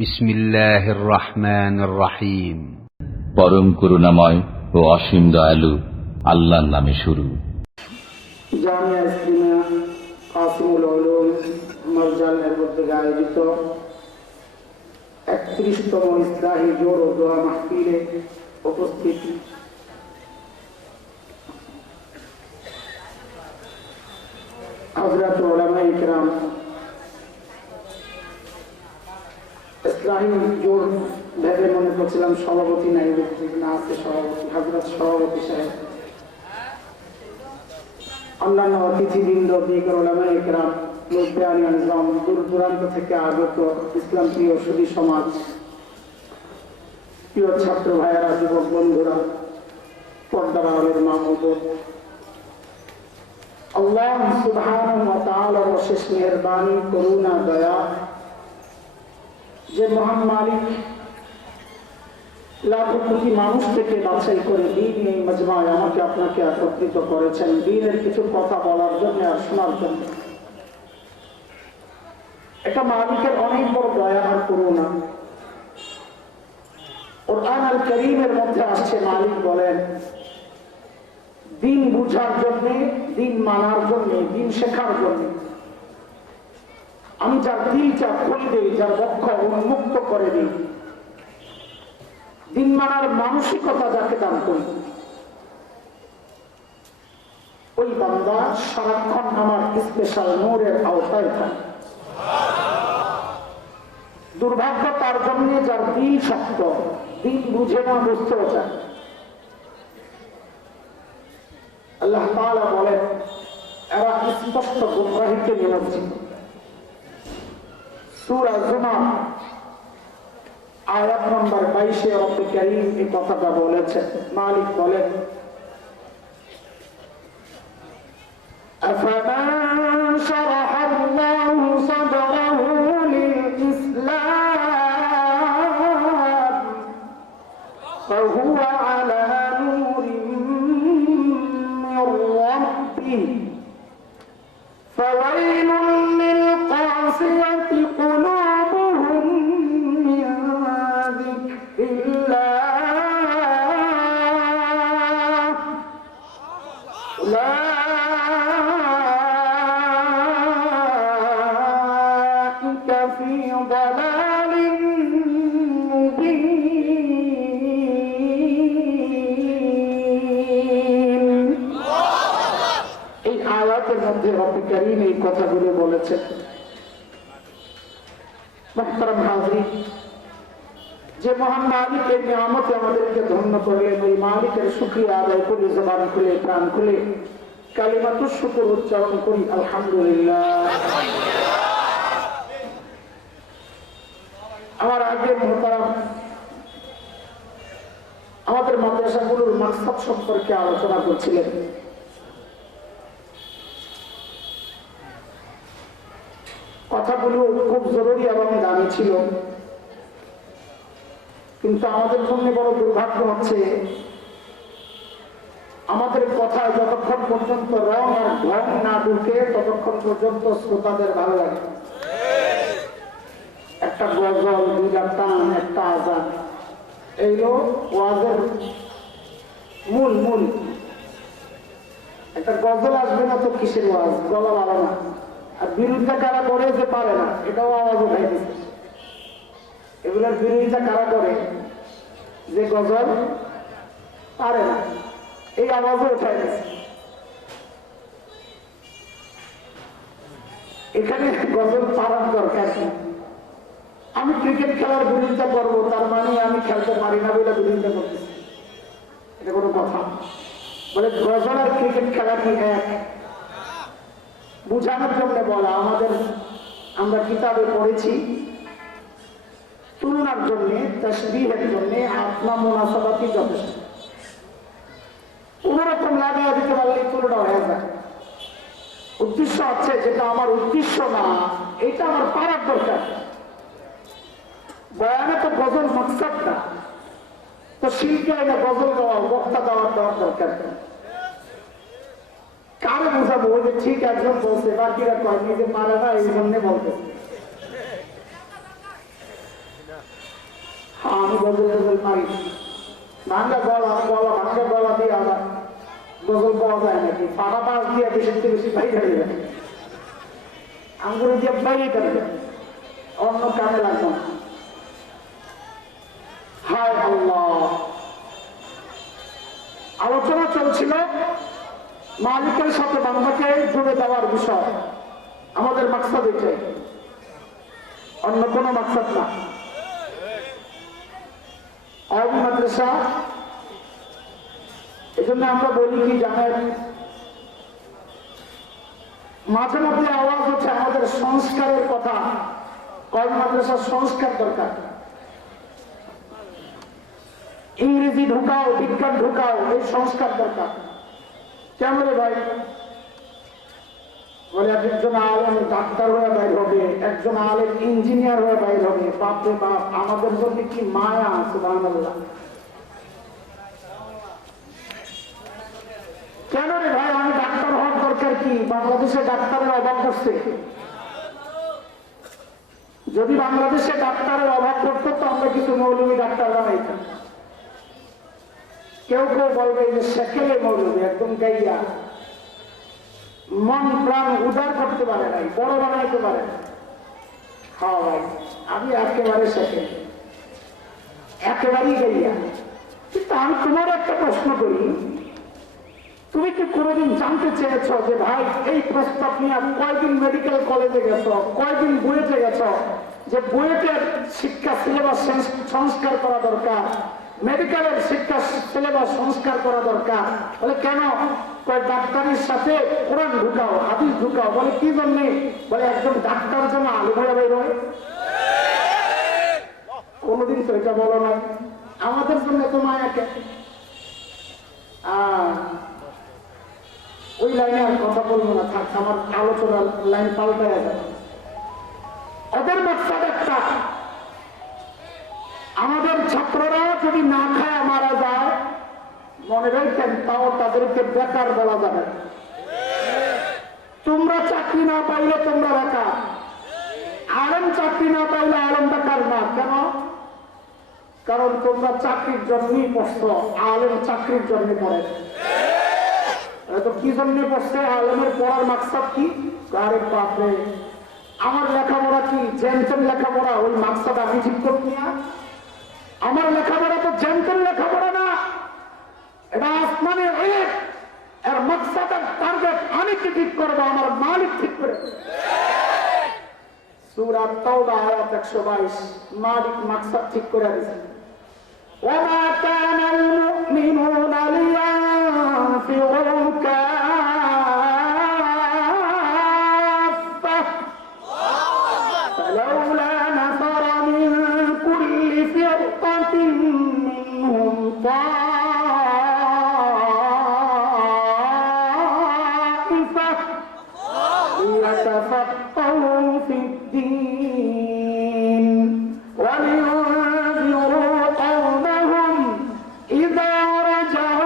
বিসমিল্লাহির রহমানির রহিম। পরম করুণাময় ও অসীম দয়ালু আল্লাহর নামে শুরু। জামিয়া ইসলামিয়া কাসিমুল উলুম মারজানের উদ্যোগে আয়োজিত 31তম ইসলাহি জোড় ও দোয়া মাহফিলে উপস্থিত হযরত উলামায়ে কিরাম, ইসলাহি জোড় ভেবে মনে করছিলাম সভাপতি নাই, না আছে সভাপতি, হযরত সভাপতি সাহেব, অন্যান্য অতিথিবৃন্দ, দিগর উলামায়ে কিরাম, মুরব্বিয়ানে আযম, দূর দূরান্ত থেকে আগত ইসলাম প্রিয় সুধী সমাজ, প্রিয় ছাত্র ভাইয়েরা, যুবক বন্ধুরা, পর্দার আড়ালের মা ও বোন, আল্লাহ সুবহানাহু ওয়া তাআলার অশেষ মেহেরবানি, করুণা, দয়া, যে মহান মালিক লাখো কোটি মানুষ থেকে বাছাই করে দিন এই মজমায় আমাকে আপনাকে একত্রিত করেছেন দিনের কিছু কথা বলার জন্য আর শোনার জন্য। এটা মালিকের অনেক বড় দয়া আর করুণা। কুরআন আল কারীমের মধ্যে আসছে, মালিক বলেন দিন বুঝার জন্য, দিন মানার জন্য, দিন শেখার জন্য আমি যার দিলটা খুলে দিই, যার বক্ষ উন্মুক্ত করে দিই, দিন মানার মানসিকতা যাকে দান করি, ওই বান্দা সারাক্ষণ আমার স্পেশাল নূরের আওতায় থাকে। দুর্ভাগ্য তার জন্য যার দিল শক্ত, দিন বুঝে না, বুঝতেও চায়। আল্লাহ তাআলা বলেন এরা স্পষ্ট গুমরাহিতে নিমজ্জিত। সূরা জুমার আয়াত নম্বর 22 রব্বুল কারীম এই কথাটা বলেছেন। মালিক বলেন আফামান শারাহাল্লাহু সাদরাহু লিল-ইসলাম ফাহুয়া আলা নূরিন মির রাব্বিহি ফাওয়াইলুন লিল-কাসিয়াতি কুলুবুহুম মিন যিকরিল্লাহ উলাইকা ফী দালালিন মুবিন। এই আয়াতের মধ্যে রব্বুল কারীম এই কথাগুলো বলেছেন। মুহতারাম হাজরিন, যে মহান মালিকের নিয়ামতে আমাদেরকে ধন্য করলেন, ওই মালিকের শুকরিয়া আদায় করি, জবান খুলে, প্রাণ খুলে কালিমাতুশ শুকর উচ্চারণ করি, আলহামদুলিল্লাহ। আমার আগে মুহতারাম আমাদের মাদ্রাসাগুলোর মাকসাদ সম্পর্কে আলোচনা করছিলেন। কথাগুলো খুব জরুরি এবং দামি ছিল, কিন্তু আমাদের জন্য বড় দুর্ভাগ্য হচ্ছে আমাদের কথায় যতক্ষণ পর্যন্ত রং আর ঢং না ঢুকে ততক্ষণ পর্যন্ত শ্রোতাদের ভালো লাগে। একটা গজল, দুইটা টান, একটা আজান, এইগুলো ওয়াজের মূল মূল। একটা গজল আসবে না তো কিসের ওয়াজ, গলা ভালো না। আর বিরুদ্ধে কারা করে যে পারে না, এটাও আওয়াজ উঠাই দিচ্ছে। এগুলোর বিরোধিতা কারা করে যে গজল পারে না, এই আওয়াজও উঠাই দিচ্ছে। এখানে গজল পারার দরকার কি? আমি ক্রিকেট খেলার বিরোধিতা করবো, তার মানে আমি খেলতে পারি না বলে বিরোধিতা করতেছি? এটা কোনো কথা? বলে গজল আর ক্রিকেট খেলা কি এক? বুঝানোর জন্য বলা। আমরা কিতাবে পড়েছি তুলনার জন্য, তাশবীহের জন্য আপনা মুনাসাবাতি যথেষ্ট। কোনোরকম লাগিয়ে দিতে পারলে তুলনা হয়ে যায়। উদ্দেশ্য আছে যেটা আমার উদ্দেশ্য না, এটা আমার পারার দরকার। বয়ানে তো গজল মাকসাদ না, তো শিল্পী আইনে গজল গাওয়া, বক্তা দেওয়ার দরকার। কারে বুঝাবো? ওই যে ঠিক একজন বলছে, বাকিরা কয় নিজে পারে না, এই জন্য বলতেছে। হ্যাঁ, আমি গজল টজল পারি। ভাঙ্গা গলা দিয়ে আবার গজল পাওয়া যায় নাকি? ফাটা পাশ দিয়ে বেশি বেশি বাইরে হয়ে যায়, আঙ্গুর দিয়ে বাইরে থাকবে, অন্য কামে লাগবে না। হায় আল্লাহ, আলোচনা চলছিল মালিকের সাথে বান্দাকে জুড়ে দেওয়ার বিষয়। আমাদের মাকসাদ এটাই, অন্য কোনো মাকসাদ না। আরবি মাদ্রাসা, এজন্য আমরা বলি কি জানেন, মাঝে মধ্যে আওয়াজ হচ্ছে আমাদের সংস্কারের কথা। আরবি মাদ্রাসার সংস্কার দরকার। ইংরেজি ঢুকাও, বিজ্ঞান ঢুকাও, এই সংস্কার দরকার। কেন রে ভাই? বলে একজন আলেম ডাক্তার হয়ে বাইর হবে, একজন আলেম ইঞ্জিনিয়ার হয়ে বাইর হবে। বাপরে বাপ, আমাদের প্রতি কি মায়া! সুবহানাল্লাহ। কেন রে ভাই? আমি ডাক্তার হওয়ার দরকার কি? বাংলাদেশে ডাক্তারের অভাব করছে। যদি বাংলাদেশে ডাক্তারের অভাব করতো তো আমরা কিছু মৌলভী ডাক্তার বানাইতাম। কেউ কেউ বলবে যে সেকেলে মৌলভী, একদম গাইয়া, মন প্রাণ উদার করতে পারে নাই, বড় বানাইতে পারে না। হ্যাঁ ভাই, আমি একেবারে সেকেল, একেবারেই গাইয়া। কিন্তু আমি তোমার একটা প্রশ্ন করি, তুমি কি কোনোদিন জানতে চেয়েছ যে ভাই এই প্রস্তাব নিয়ে কয়দিন মেডিকেল কলেজে গেছ, কয়দিন বুয়েটে গেছ, যে বুয়েটের শিক্ষা সিলেবাস সংস্কার করা দরকার, মেডিকেলের শিক্ষা সিলেবাস সংস্কার করা দরকার? বলে কেন? ডাক্তারের সাথে কোরআন ঢুকাও, হাদিস ঢুকাও। বলে কি জন্যে? বলে একজন ডাক্তার যেন আলু হয়ে বের হয়। কোনোদিন তো এটা বলো না। আমাদের জন্য তো মায়াকে ওই লাইনে আর কথা বলবো না, থাক, আমার আলোচনার লাইন পাল্টায় যাবে। ওদের মাকসাদ একটা, আমাদের ছাত্ররা যদি না খায় মারা যায়, মনে রাখেন, তাও তাদেরকে বেকার বলা যাবে। তোমরা চাকরি না পাইলে তোমরা বেকার, আলেম চাকরি না পাইলে আলেম বেকার না। কেন? কারণ তোমরা চাকরির জন্যই পড়ছো, আলেম চাকরির জন্য পড়ে। তো কি জন্য পড়ছে? আলেমের পড়ার মাকসাদ কি? আরে বাপরে, আমার লেখাপড়া কি জেনতেন লেখাপড়া? ওই মাকসাদ আমি ঠিক করছি না। আমার লেখাপড়া তো জেনতেন লেখাপড়া না, এটা আসমানে এর মাকসাদের টার্গেট আমি কি ঠিক করবো? আমার মালিক ঠিক করে। সূরা তাওবা আয়াত 122, মালিক মাকসাদ ঠিক করে দিয়েছে। ওয়া কানাল মুমিনুনা লিয়ানফিরু কাফা ফালাউলা নাফারা মিন কুল্লি ফিরকাতিন মিনহুম তাইফা লিয়াতাফাক্কাহু ফিদ-দীন ওয়া লিয়ুনযিরু কওমাহুম ইযা রাজাউ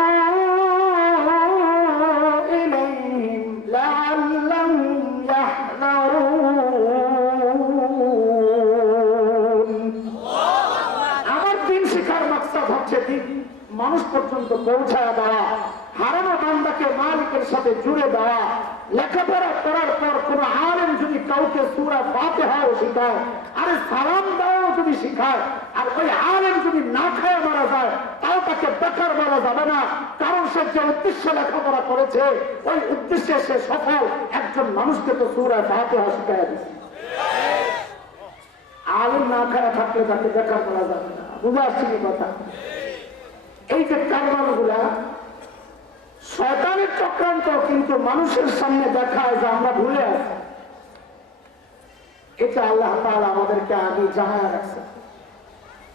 ইলাইহিম লাআল্লাহুম ইয়াহযারুন। আমার দিন শিখার মাকসাদ হচ্ছে দিন মানুষ পর্যন্ত পৌঁছায় দেওয়া, হারানো বান্দাকে মালিকের সাথে জুড়ে দেওয়া। লেখাপড়া করার পর কোন আলেম যদি কাউকে সূরা ফাতিহাও শিখায়, আরে সালাম দাও যদি শিখায়, আর ওই আলেম যদি না খায় মারা যায়, তাও তাকে বেকার বলা যাবে না। কারণ সে যে উদ্দেশ্যে লেখাপড়া করেছে, ওই উদ্দেশ্যে সে সফল। একজন মানুষকে তো সূরা ফাতিহা শিখায় দিচ্ছে। আলেম না খায় থাকলে তাকে বেকার বলা যাবে না। বুঝে আসছে কি কথা? এই যে কারবারগুলা শয়তানের চক্রান্ত, কিন্তু মানুষের সামনে দেখায় যে আমরা ভুলে আছি। এটা আল্লাহ তাআলা আমাদেরকে আগে জানায় রাখছে।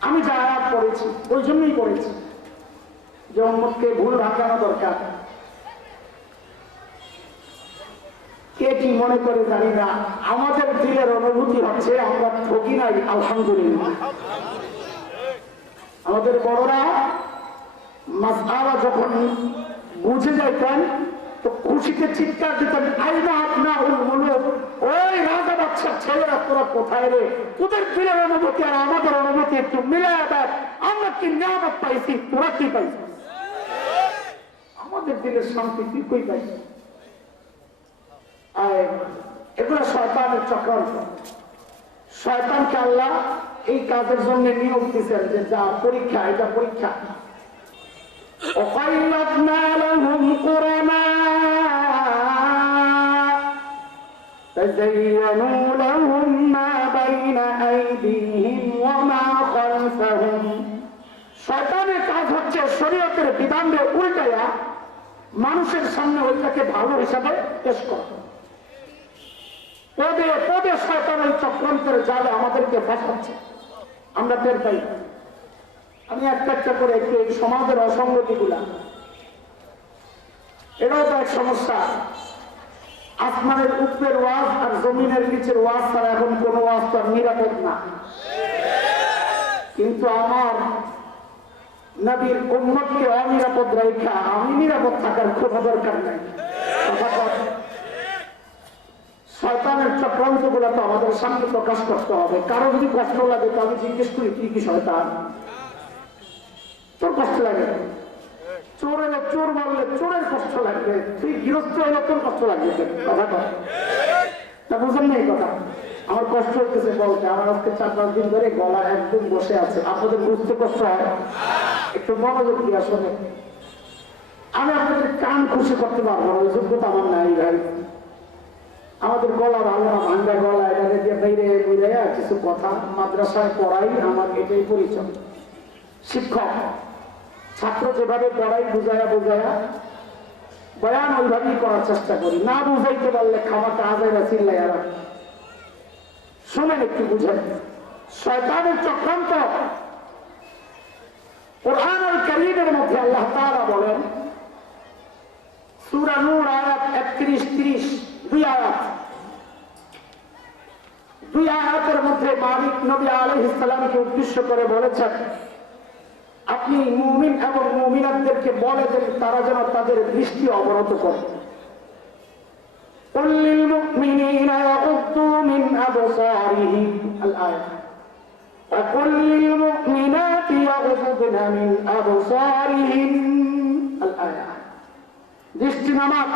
আমি যা আয়াত পড়েছি ওই জন্যই পড়েছি যে উম্মতকে ভুল ভাঙানো দরকার। কে কি মনে করে জানি না, আমাদের দিলের অনুভূতি হচ্ছে আমরা ঠকি নাই, আলহামদুলিল্লাহ। আমাদের বড়রা মাসআলা যখন বুঝে যাইতেন, তো খুশিতে চিৎকার দিতেন, আইনা আপনা মুলুক, ওই রাজা বাদশার ছেলেরা তোরা কোথায় রে, তোদের দিলের অনুভূতি আর আমাদের অনুভূতি একটু মিলে দেখ, আমরা কি নিয়ামত পাইছি, তোরা কি পাইছিস? আমাদের দিলের শান্তি তুই কই পাইছিস? এগুলো শয়তানের চক্রান্ত। শয়তানকে আল্লাহ এই কাজের জন্য নিয়োগ দিচ্ছেন যে যা পরীক্ষা, এটা পরীক্ষা। وَقَيَّضْنَا لَهُمْ قُرَنَاءَ فَزَيَّنُوا لَهُم مَّا بَيْنَ أَيْدِيهِمْ وَمَا خَلْفَهُمْ। শয়তানের কাজ হচ্ছে শরীয়তের বিধানকে উল্টায়া মানুষের সামনে ওইটাকে ভালো হিসাবে পেশ করা। পদে পদে শয়তান ওই চক্রান্তের জালে আমাদেরকে ফাঁসাচ্ছে, আমরা টের পাই। আমি একটা একটা করে একটু এই সমাজের অসঙ্গতি গুলা, এটাও তো এক সমস্যা। আসমানের উপরের ওয়াজ আর জমিনের নিচের ওয়াজ ছাড়া এখন কোন ওয়াজ তো নিরাপদ না। কিন্তু আমার নবীর উম্মতকে অনিরাপদ রেখা আমি নিরাপদ থাকার কোনো দরকার নাই। শয়তানের চক্রান্ত গুলা তো আমাদের সামনে প্রকাশ করতে হবে। কারো যদি কষ্ট লাগে তো আমি জিজ্ঞেস করি, তুই কি শয়তান? তোর কষ্ট লাগে? চোর এলে চোর মারলে চোরের কষ্ট লাগবে, তুই গৃহস্থ হলে তোর কষ্ট লাগবে। কথাটা তা বুঝেন না এই কথা? আমার কষ্ট হচ্ছে বলতে, আমার আজকে 4-5 দিন ধরে গলা একদম বসে আছে। আপনাদের বুঝতে কষ্ট হয়? একটু মনোযোগ দিয়ে শোনে। আমি আপনাদের কান খুশি করতে পারবো না, ওই যোগ্যতা আমার নাই ভাই। আমাদের গলা ভালো না, ভাঙ্গা গলা, এটা দিয়ে বাইরে বুঝে কিছু কথা মাদ্রাসায় পড়াই, আমার এটাই পরিচয়। শিক্ষক ছাত্র যেভাবে পড়াই বুঝায়া বুঝায়া বয়ান ওইভাবেই করার চেষ্টা করি। না বুঝাইতে পারলে খামাটা আজাইরা চিল্লাই আর শোনেন, একটু বুঝেন। শয়তানের চক্রান্ত কুরআনুল কারীমের মধ্যে আল্লাহ তাআলা বলেন, সূরা নূর আয়াত 31-30, দুই আয়াতের মধ্যে মালিক নবী আলাইহিস সালামকে উদ্দেশ্য করে বলেছেন, আপনি মুমিন এবং মুমিনাতদেরকে বলে দেন তারা যেন তাদের দৃষ্টি অবনত করে। কুল লিল মুমিনিনা ইয়াগুদ্দু মিন আবসারিহিম, আল-আয়াত। ওয়া কুল লিল মুমিনাতি ইয়াগুদ্দুনা মিন আবসারিহিম, আল-আয়াত। দৃষ্টি নামাক,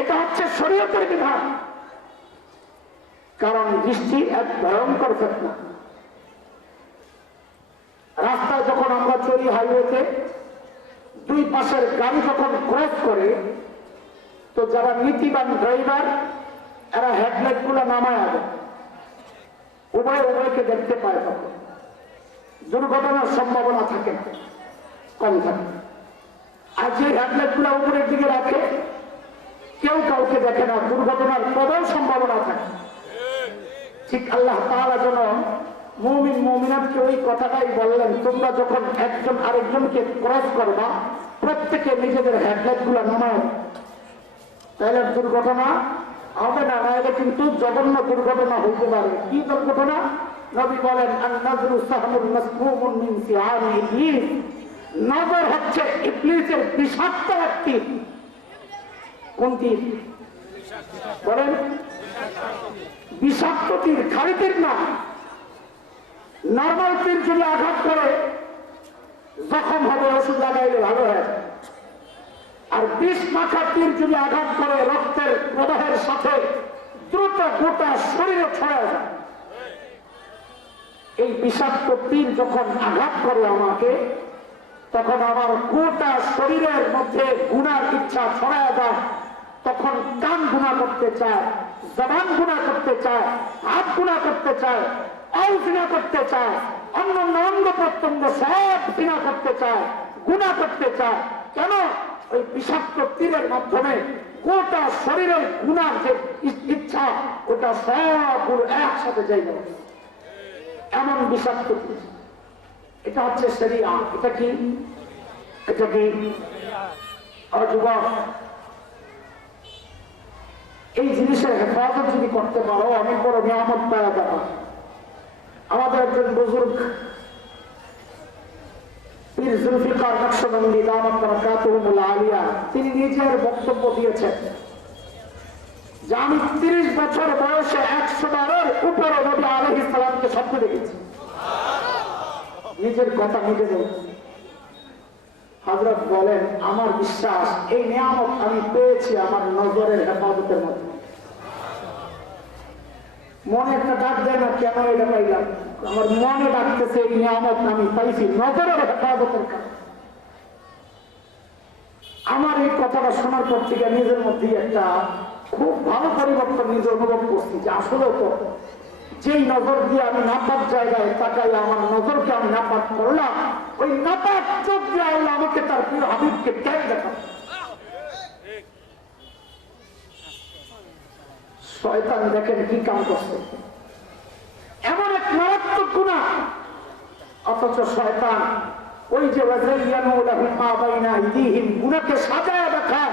এটা হচ্ছে শরীয়তের বিধান। কারণ দৃষ্টি এক ভয়ঙ্কর ফিতনা। রাস্তায় যখন আমরা চলি হাইওয়েতে, দুই পাশের গাড়ি যখন ক্রস করে, তো যারা নীতিবান ড্রাইভার এরা হেডলাইট গুলো নামায় আনে, উভয় উভয়কে দেখতে পায়, তখন দুর্ঘটনার সম্ভাবনা থাকে না, কম থাকে। আর যে হেডলাইট গুলো উপরের দিকে রাখে, কেউ কাউকে দেখে না, দুর্ঘটনার প্রবল সম্ভাবনা থাকে। ঠিক আল্লাহ তাআলা যেন মুমিন মুমিনাতকে ওই কথাটাই বললেন, তোমরা যখন একজন আরেকজনকে ক্রস করবা, প্রত্যেকে নিজেদের হেডলাইট গুলা নামায়, তাহলে দুর্ঘটনা হবে না। নাহলে কিন্তু জঘন্য দুর্ঘটনা হইতে পারে। কি দুর্ঘটনা? নবী বলেন, আন-নাজরু সাহমুন মাসমুমুন মিন সিহামি ইবলিস, নজর হচ্ছে ইবলিসের বিষাক্ত একটি। কোন তীর বলেন? বিষাক্ত তীর, খালি তীর না। নর্মাল তীর যদি আঘাত করে জখম হবে, ওষুধ লাগাইলে ভালো হয়। আর বিষ মাখা তীর যদি আঘাত করে রক্তের প্রবাহের সাথে দ্রুত গোটা শরীরে ছড়ায় যায়। এই বিষাক্ত তীর যখন আঘাত করে আমাকে, তখন আমার গোটা শরীরের মধ্যে গুনার ইচ্ছা ছড়ায় যায়। তখন কান গুনাহ করতে চায়, জবান গুনাহ করতে চায়, হাত গুনাহ করতে চায়, পাও জিনা করতে চায়, অন্যান্য অঙ্গ প্রত্যঙ্গ সব জিনা করতে চায়, গুনাহ করতে চায়। কেন? ওই বিষাক্ত তীরের মাধ্যমে গোটা শরীরের গুনার যে ইচ্ছা, ওটা সবগুলো একসাথে যাইবে। এমন বিষাক্ত তীর। এটা হচ্ছে শরিয়া। এটা কি? এটা কি? যুবক, এই জিনিসের হেফাজত যদি করতে পারো, অনেক বড় নিয়ামত পাওয়া যাবে। আমাদের একজন বুজুর্গ পীর পীর জুলফিকার নকশবন্দি দামাত বারাকাতুহুল আলিয়া তিনি নিজের বক্তব্য দিয়েছেন যে আমি 30 বছর বয়সে 100 বারের উপরে নবী আলাইহিস সালামকে স্বপ্ন দেখেছি। নিজের কথা নিজে বলছেন। হযরত বলেন আমার বিশ্বাস এই নিয়ামত আমি পেয়েছি আমার নজরের হেফাজতের মধ্যে। মনে একটা ডাক দেয় না কেন এটা পাইলাম, আমার মনে ডাকতেছে এই নিয়ামত আমি পাইছি নজরের হেফাজতের কারণে। আমার এই কথাটা শোনার পর থেকে নিজের মধ্যে একটা খুব ভালো পরিবর্তন নিজে অনুভব করছি যে আসলে তো যেই নজর দিয়ে আমি নাপাক জায়গায় তাকাই আমার নজরকে আমি নাপাক করলাম, ওই নাপাক চোখ দিয়ে আল্লাহ আমাকে তার প্রিয় হাবিবকে ত্যাগ দেখান। শয়তান দেখেন কি কাম করছে, এমন এক মারাত্মক গুনাহ, অথচ শয়তান ওই যে গুনাহকে সাজায়া দেখায়,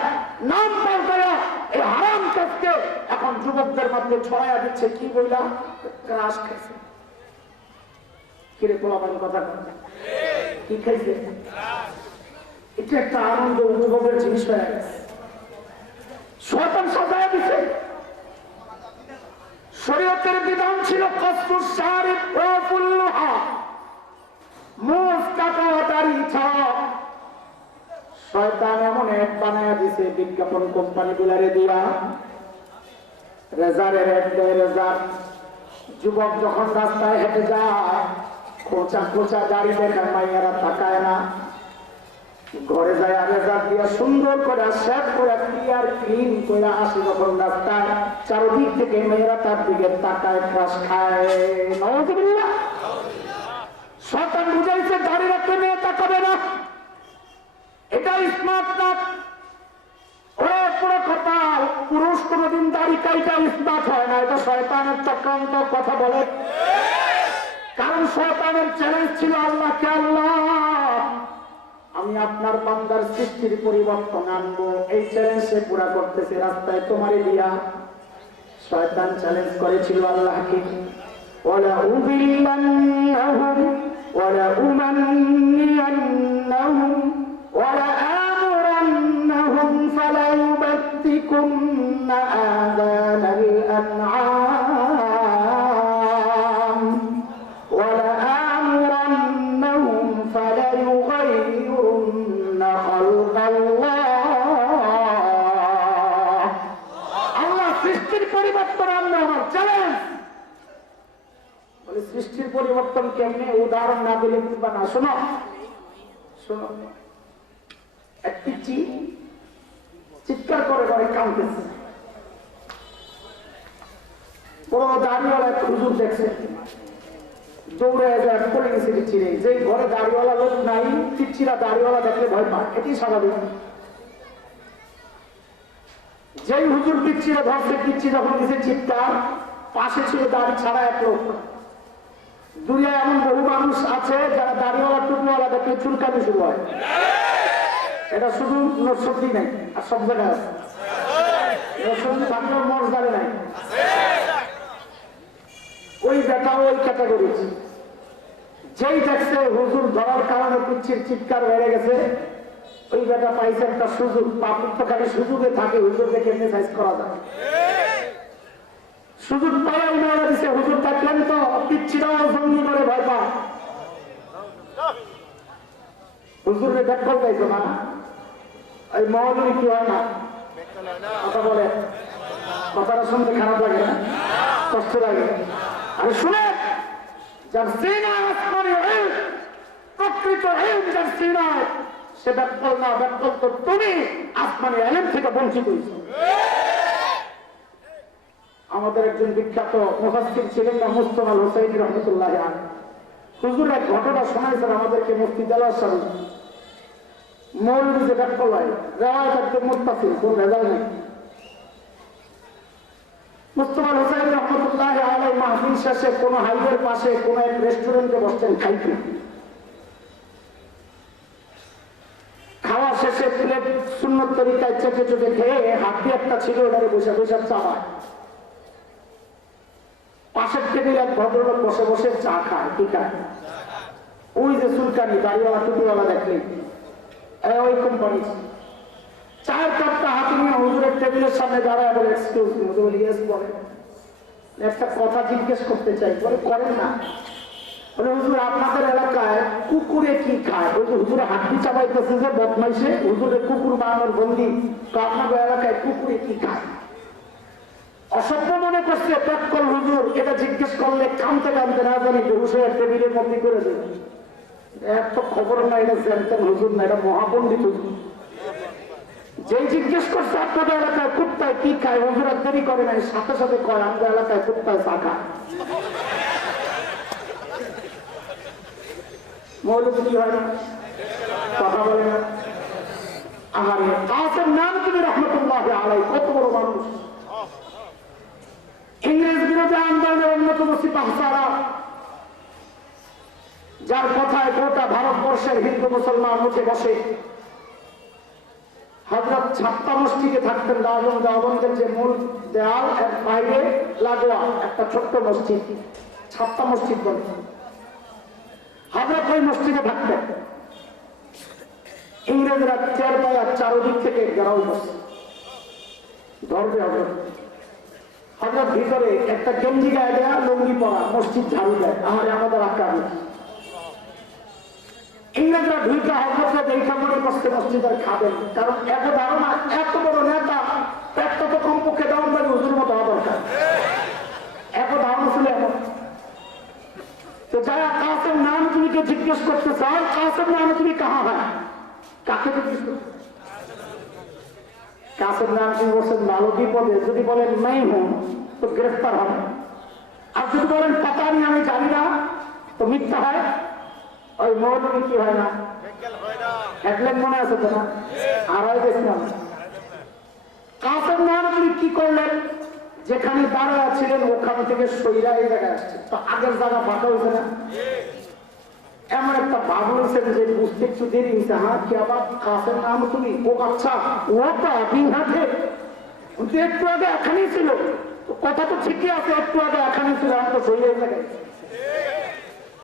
নাম পাল্টায়া এই হারাম কাজকে এখন যুবকদের মধ্যে ছড়াইয়া দিচ্ছে। কি বইলা ক্রাশ খাইছে, কিরে পোলাপান কথা কি খাইছে, এটা একটা আনন্দ অনুভবের জিনিস হয়ে গেছে। শয়তান সাজায়া দিচ্ছে। শরীয়তের বিধান ছিল কসরুশ শারিব ওয়া কুল্লুহা, মুখ কাটা দাড়ি ছাড়া। শয়তান এমন এক বানায়া দিছে বিজ্ঞাপন কোম্পানি গুলারে দিয়া, রেজারের এক দেয় রেজার। যুবক যখন রাস্তায় হেঁটে যায় খোঁচা খোঁচা দাড়ি দেখার মাইয়ারা তাকায় না, ঘরে যায় রেজার দিয়া সুন্দর করে শেভ করে ক্লিয়ার ক্লিন করে আসে যখন রাস্তায়, চারদিক থেকে মেয়েরা তার দিকে তাকায়, ক্রাশ খায়। নাউযুবিল্লাহ। শয়তান বুঝাইছে দাড়ি রাখলে মেয়ে তাকাবে না, এটা স্মার্ট না। ওরে পুরো কপাল, পুরুষ কোনদিন দাড়ি কাইটা স্মার্ট হয় না, এটা শয়তানের চক্রান্ত কথা বলে। কারণ শয়তানের চ্যালেঞ্জ ছিল আল্লাহকে, আল্লাহ আমি আপনার বান্দার সৃষ্টির পরিবর্তন আনবো, এই চ্যালেঞ্জ সে পুরা করতেছে রাস্তায় তোমারে দিয়া। শয়তান চ্যালেঞ্জ করেছিল আল্লাহকে, ওয়ালা উযিল্লান্নাহুম ওয়ালা উমান্নিয়ান্নাহুম ওয়ালা আমুরান্নাহুম ফালা ইউবাত্তিকুন্না আযানাল আনআম ওয়ালা আমুরান্নাহুম ফালা ইউগাইয়িরুন্না খালকাল্লাহ। আল্লাহ সৃষ্টির পরিবর্তন আনবে, আমার চ্যালেঞ্জ। বলে সৃষ্টির পরিবর্তন কেমনে, উদাহরণ না দিলে বুঝবা না। শোনো শোনো, এক পিচ্চি চিৎকার করে করে কাঁদতেছে, বড় দাড়িওয়ালা এক হুজুর দেখছে, দৌড়ে যায় পড়ে গেছে পিচ্ছিরে। যে ঘরে দাড়িওয়ালা লোক নাই, পিচ্ছিরা দাড়িওয়ালা দেখলে ভয় পায়, এটি স্বাভাবিক। যেই হুজুর পিচ্ছিরা ধরছে, পিচ্ছি যখন গেছে চিৎকার, পাশে ছিল দাড়ি ছাড়া এক লোক। দুনিয়ায় এমন বহু মানুষ আছে যারা দাড়িওয়ালা টুপিওয়ালা দেখলে চুলকানি শুরু হয়। এটা শুধু নরসিংদী নাই, আর সব জায়গায় আছে। নরসিংদী থাকলেও মর্যাদা নাই। ওই বেটা ওই ক্যাটাগরি। যেই দেখছে হুজুর ধরার কারণে পিচ্ছির চিৎকার বেড়ে গেছে, ওই বেটা পাইছে একটা সুযোগ। পাপুর তো খালি সুযোগে থাকে, হুজুরকে কেমনে সাইজ করা যায়। সুযোগ পাওয়াই মেয়েরা দিছে, হুজুর থাকলেন তো পিচ্ছিরাও জঙ্গি করে ভয় পায়। হুজুরের ব্যাকল পাইছো না, এই মৌলবি কি হয় না কথা বলে, কথাটা শুনতে খারাপ লাগে না, কষ্ট লাগে। আরে শুনে, যার সিনা আসমানি ইলম, প্রকৃত ইলম যার সিনায়, সে ব্যাকল না। ব্যাকল তো তুমি আসমানি ইলম থেকে বঞ্চিত হয়েছো। আমাদের একজন বিখ্যাত মুফাসসির ছিলেন না মুস্তাফা হুসাইন রহমাতুল্লাহ আলাইহি। হুজুর এক ঘটনা শোনাইছেন আমাদেরকে মুফতি জালাল সাহেব। মৌলবি যে ব্যাকল হয়, রেওয়ায়াত একদম মুত্তাসিল, কোন ভেজাল নেই। মুস্তাফা হুসাইন রহমাতুল্লাহ আলাইহি মাহফিল শেষে কোন হাইওয়ের পাশে কোন এক রেস্টুরেন্টে বসতেন খাইতে। খাওয়া শেষে প্লেট সুন্নত তরিকায় চেটে চেটে খেয়ে হাতি একটা ছিল, ওটারে বসে বসে চাবায়। পাশের টেবিলে এক ভদ্রলোক বসে বসে চা খায়, কি খায়? ওই যে সুলকানি দাড়িওয়ালা টুপিওয়ালা দেখলেন ওই কোম্পানি চায়ের কাপটা হাতে নিয়ে হুজুরের টেবিলের সামনে দাঁড়ায় বলে এক্সকিউজ মি, হুজুর বলে ইয়েস বলেন, একটা কথা জিজ্ঞেস করতে চাই। বলে করেন না। বলে হুজুর আপনাদের এলাকায় কুকুরে কি খায়? ওই যে হুজুরে হাড্ডি চাবাইতেছে যে বদমাইশে, হুজুরের কুকুর বানানোর বন্দি, তো আপনাদের এলাকায় কুকুরে কি খায়? অসভ্য মনে করছে পেটকল হুজুর, এটা জিজ্ঞেস করলে কামতে কামতে না জানি হুজুরের টেবিলের মধ্যে করে দেবে। এত খবর না, এটা জানতেন হুজুর না, এটা মহাপন্ডিত হুজুর। যেই জিজ্ঞেস করছে আপনাদের এলাকায় কুত্তায় কি খায়, হুজুর আর দেরি করে নাই, সাথে সাথে কয় আমাদের এলাকায় কুত্তায় চা খায়। মৌলভী কি হয় না, কথা বলে না। আমার কাসেম নানতুবি রহমতুল্লাহ আলাইহি কত বড় মানুষ, ইংরেজ বিরোধী আন্দোলনের অন্যতম সিপাহসালার, যার কথায় গোটা ভারতবর্ষের হিন্দু মুসলমান উঠে বসে। হযরত ছাপ্পা মসজিদে থাকতেন, দেওবন্দের যে মূল দেয়াল এর বাইরে লাগোয়া একটা ছোট্ট মসজিদ, ছাপ্পা মসজিদ বলে। হযরত ওই মসজিদে থাকতেন। ইংরেজরা চেয়ার পায়া চারদিক থেকে ঘেরাও করছে, ধরবে হযরত। হযরত ভিতরে একটা গেঞ্জি গায়ে দেয়া, লুঙ্গি পরা, মসজিদ ঝাড়ু দেয়, আমাদের আক্রান্ত। ইংরেজরা ঢুইটা হযরতকে দেখা মনে করছে মসজিদের খাবেন, কারণ এত ধারণা এত বড় নেতা, একটা তো কমপক্ষে দেওয়ানবাড়ি হুজুর মতো হওয়া দরকার, এত ধারণা ছিল এমন। তো যারা কাসেম নানতুবিকে জিজ্ঞেস করতে চায়, কাসেম নানতুবি কাহা হয়, কাকে জিজ্ঞেস করতে? কাসেম নানতুবি বলছেন ভালো বিপদে, যদি বলেন নাই হুম তো গ্রেফতার হবে, আর যদি বলেন পাতা নেই আমি জানি না তো মিথ্যা হয়। ওই মৌলভী কি হয় না, হেডলাইন মনে আছে তো না, আর হয় দেখলাম। কাসেম নানতুবি কি করলেন, যেখানে দাঁড়ায় ছিলেন ওখান থেকে সইরা এই জায়গায় আসছে, তো আগের জায়গা ফাঁকা হয়েছে না, এমন একটা ভাব হয়েছেন যে বুঝতে একটু দেরি হয়েছে। হ্যাঁ কি আবার কাসেম নানতুবি, ও আচ্ছা ও তো আপনি হাতে একটু আগে এখানেই ছিল, কথা তো ঠিকই আছে, একটু আগে এখানে ছিল, আমি তো সই এই জায়গায়।